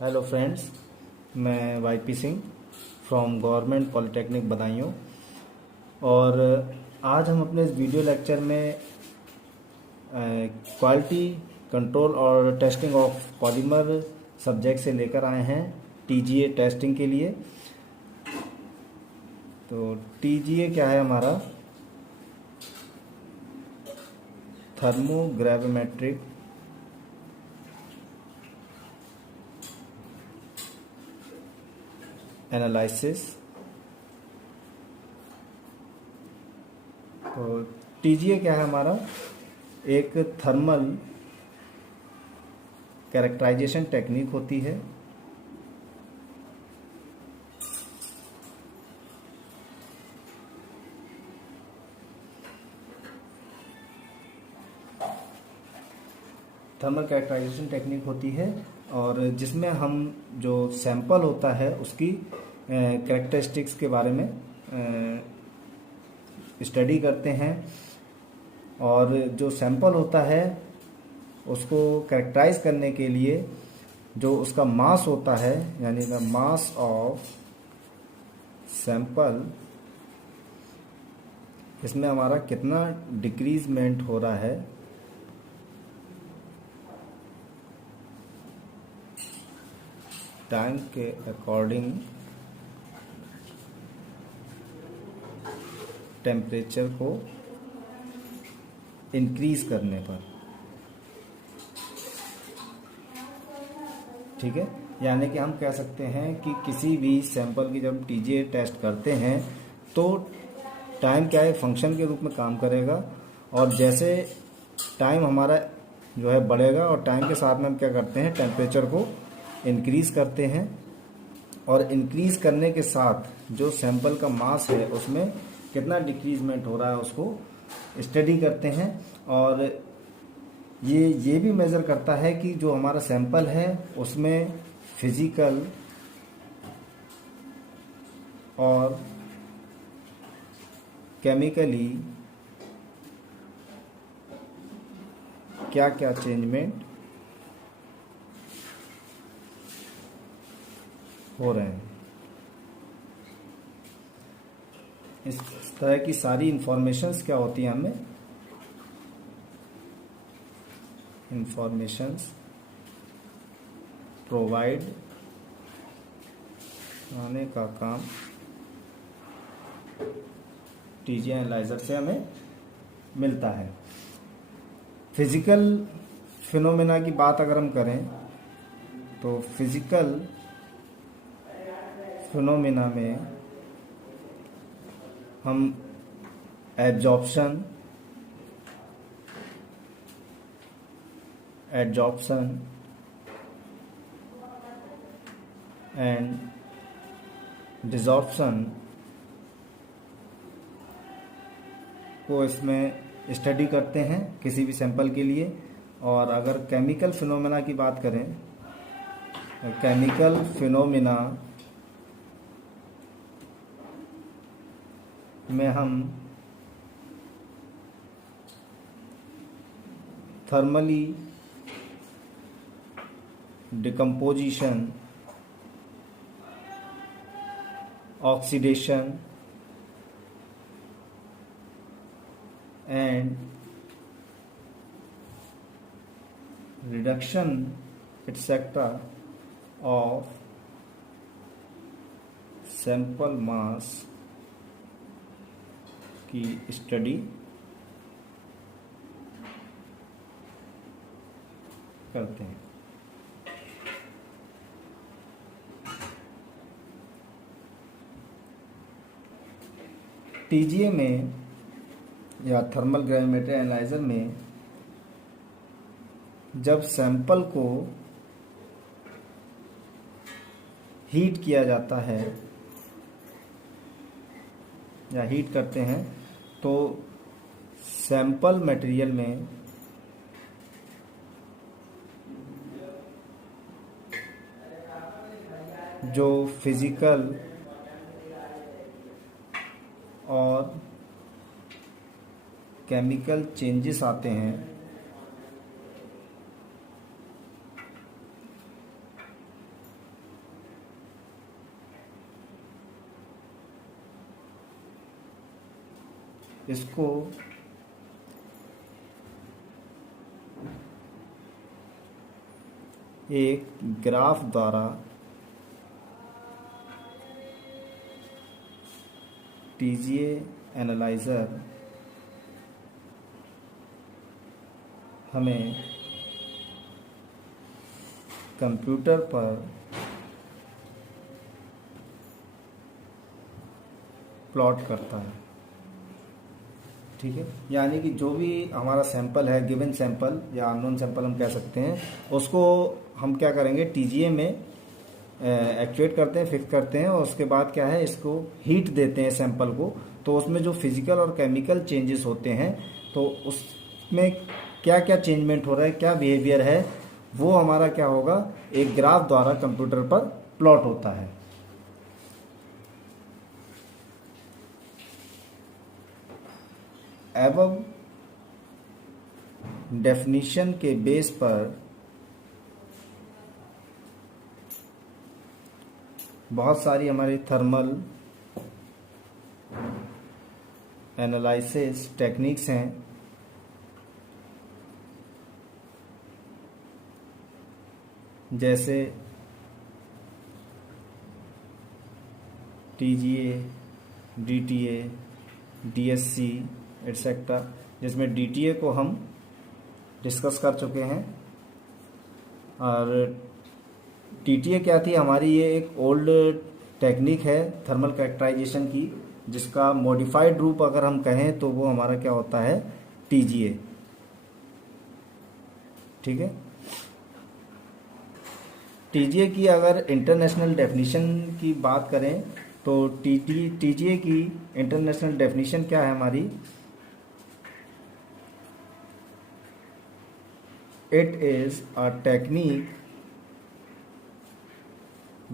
Hello friends, मैं YP Singh from government polytechnic Budaun. और आज हम अपने इस वीडियो लेक्चर में क्वालिटी कंट्रोल और टेस्टिंग ऑफ पॉलीमर सब्जेक्ट से लेकर आए हैं टीजीए टेस्टिंग के लिए। तो टीजीए क्या है हमारा? थर्मोग्रेविमेट्रिक एनालिसिस। तो टीजीए क्या है हमारा? एक थर्मल कैरेक्टराइजेशन टेक्निक होती है और जिसमें हम जो सैंपल होता है उसकी कैरेक्टरिस्टिक्स के बारे में स्टडी करते हैं। और जो सैंपल होता है उसको कैरेक्टराइज करने के लिए जो उसका मास होता है, यानी द मास ऑफ सैंपल, इसमें हमारा कितना डिक्रीजमेंट हो रहा है टाइम के अकॉर्डिंग टेम्परेचर को इंक्रीज करने पर। ठीक है, यानी कि हम कह सकते हैं कि किसी भी सैंपल की जब टीजीए टेस्ट करते हैं तो टाइम क्या है, फंक्शन के रूप में काम करेगा। और जैसे टाइम हमारा जो है बढ़ेगा और टाइम के साथ में हम क्या करते हैं, टेम्परेचर को इंक्रीज करते हैं। और इंक्रीज करने के साथ जो सैंपल का मास है उसमें कितना डिक्रीजमेंट हो रहा है उसको स्टडी करते हैं। और ये भी मेज़र करता है कि जो हमारा सैंपल है उसमें फिजिकल और केमिकली क्या क्या चेंजमेंट हो रहे हैं। इस तरह की सारी इंफॉर्मेशंस क्या होती हैं, हमें इंफॉर्मेशंस प्रोवाइड आने का काम टीजीए एनालाइजर से हमें मिलता है। फिजिकल फिनोमेना की बात अगर हम करें तो फिजिकल फिनोमेना में हम एब्जॉर्प्शन एंड डिसॉर्प्शन को इसमें स्टडी करते हैं किसी भी सैंपल के लिए। और अगर केमिकल फिनोमेना की बात करें, केमिकल फिनोमेना में हम thermally decomposition, oxidation and reduction etcetera of sample mass की स्टडी करते हैं। टीजीए में या थर्मल ग्रेविमेट्री एनालाइजर में जब सैंपल को हीट किया जाता है या हीट करते हैं तो सैंपल मटेरियल में जो फिजिकल और केमिकल चेंजेस आते हैं इसको एक ग्राफ द्वारा टीजीए एनालाइजर हमें कंप्यूटर पर प्लॉट करता है। ठीक है, यानी कि जो भी हमारा सैंपल है, गिवन सैंपल या अननोन सैंपल हम कह सकते हैं, उसको हम क्या करेंगे, टीजीए में एक्चुएट करते हैं, फिक्स करते हैं, और उसके बाद क्या है, इसको हीट देते हैं सैंपल को। तो उसमें जो फिजिकल और केमिकल चेंजेस होते हैं, तो उसमें क्या क्या चेंजमेंट हो रहा है, क्या बिहेवियर है, वो हमारा क्या होगा, एक ग्राफ द्वारा कंप्यूटर पर प्लॉट होता है। एवं डेफिनेशन के बेस पर बहुत सारी हमारी थर्मल एनालिसिस टेक्निक्स हैं, जैसे टीजीए, डीटीए, डीएससी एटसेट्रा, जिसमें डीटीए को हम डिस्कस कर चुके हैं। और टीटीए क्या थी हमारी, ये एक ओल्ड टेक्निक है थर्मल कैरेक्टराइजेशन की, जिसका मॉडिफाइड रूप अगर हम कहें तो वो हमारा क्या होता है, टीजीए। ठीक है, टीजीए की अगर इंटरनेशनल डेफिनेशन की बात करें तो टीजीए की इंटरनेशनल डेफिनेशन क्या है हमारी, it is a technique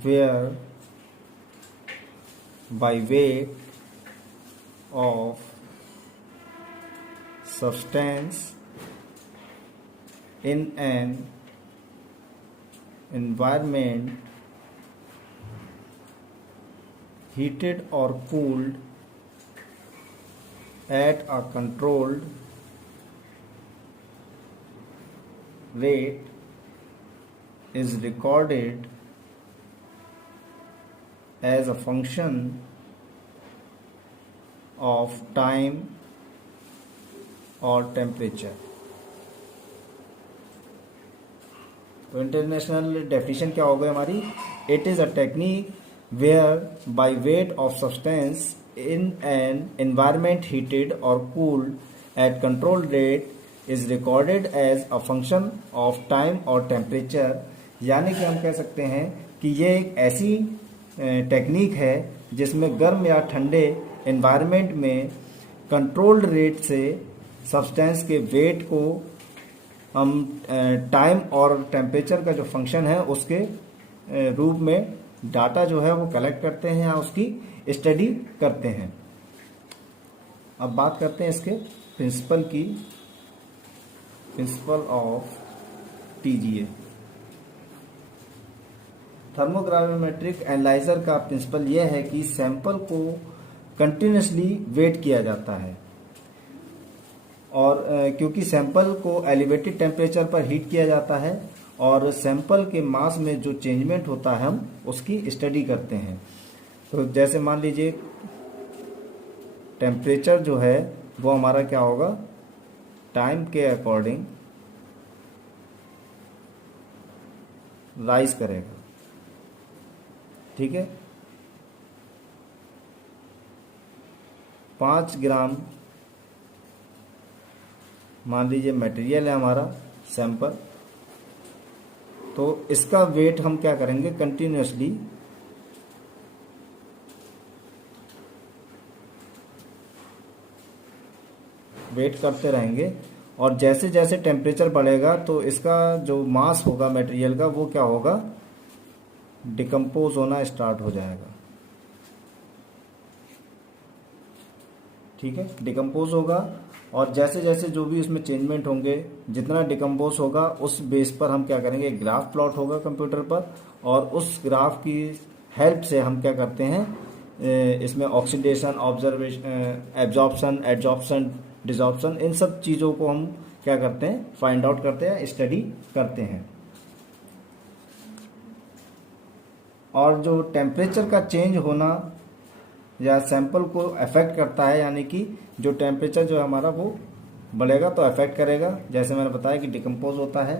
where by weight of substance in an environment heated or cooled at a controlled rate is recorded as a function of time or temperature। तो international definition क्या हो गई हमारी, it is a technique whereby weight of substance in an environment heated और cooled at controlled rate is recorded as a function of time और temperature. यानी कि हम कह सकते हैं कि ये एक ऐसी टेक्निक है जिसमें गर्म या ठंडे एनवायरनमेंट में कंट्रोल्ड रेट से सब्सटेंस के वेट को हम टाइम और टेम्परेचर का जो फंक्शन है उसके रूप में डाटा जो है वो कलेक्ट करते हैं या उसकी स्टडी करते हैं। अब बात करते हैं इसके प्रिंसिपल की, प्रिंसिपल ऑफ टीजीए। थर्मोग्राविमेट्रिक एनालाइजर का प्रिंसिपल यह है कि सैंपल को कंटिन्यूसली वेट किया जाता है, और क्योंकि सैंपल को एलिवेटेड टेम्परेचर पर हीट किया जाता है और सैंपल के मास में जो चेंजमेंट होता है हम उसकी स्टडी करते हैं। तो जैसे मान लीजिए टेम्परेचर जो है वो हमारा क्या होगा, टाइम के अकॉर्डिंग राइज करेगा। ठीक है, 5 ग्राम मान लीजिए मटेरियल है हमारा सैंपल, तो इसका वेट हम क्या करेंगे, कंटिन्यूसली वेट करते रहेंगे, और जैसे जैसे टेम्परेचर बढ़ेगा तो इसका जो मास होगा मटेरियल का वो क्या होगा, डिकम्पोज होना स्टार्ट हो जाएगा। ठीक है, डिकम्पोज होगा, और जैसे जैसे जो भी उसमें चेंजमेंट होंगे, जितना डिकम्पोज होगा उस बेस पर हम क्या करेंगे, ग्राफ प्लॉट होगा कंप्यूटर पर, और उस ग्राफ की हेल्प से हम क्या करते हैं, इसमें oxidation, observation, absorption, adsorption, desorption, इन सब चीज़ों को हम क्या करते हैं, फाइंड आउट करते हैं, स्टडी करते हैं। और जो टेम्परेचर का चेंज होना या सैंपल को अफेक्ट करता है, यानी कि जो टेम्परेचर जो हमारा वो बढ़ेगा तो अफेक्ट करेगा, जैसे मैंने बताया कि डिकम्पोज होता है।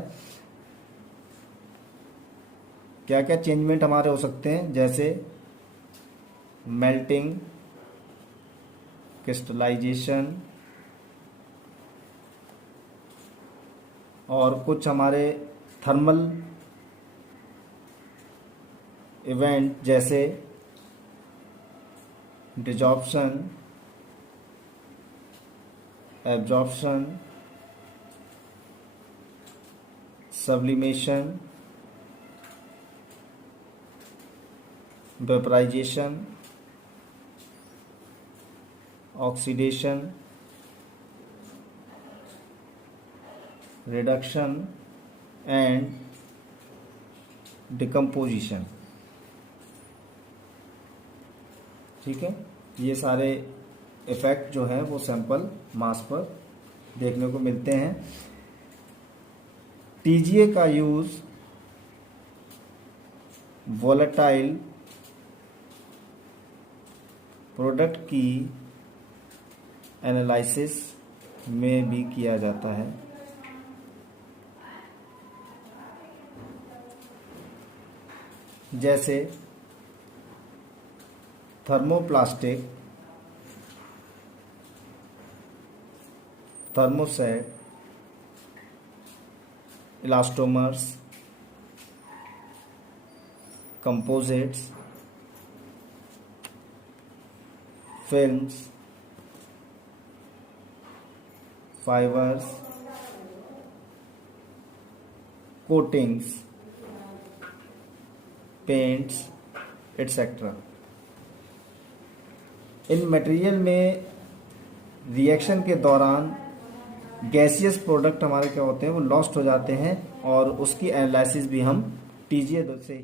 क्या क्या चेंजमेंट हमारे हो सकते हैं, जैसे मेल्टिंग, क्रिस्टलाइजेशन, और कुछ हमारे थर्मल इवेंट जैसे desorption, absorption, sublimation, vaporization, oxidation, reduction and decomposition. ठीक है, ये सारे इफेक्ट जो है वो सैंपल मास पर देखने को मिलते हैं। टीजीए का यूज वोलेटाइल प्रोडक्ट की एनालिसिस में भी किया जाता है। जैसे thermoplastic, thermoset, elastomers, composites, films, fibres, coatings, paints etcetera. इन मटेरियल में रिएक्शन के दौरान गैसियस प्रोडक्ट हमारे क्या होते हैं, वो लॉस्ट हो जाते हैं, और उसकी एनालिसिस भी हम टीजीए से ही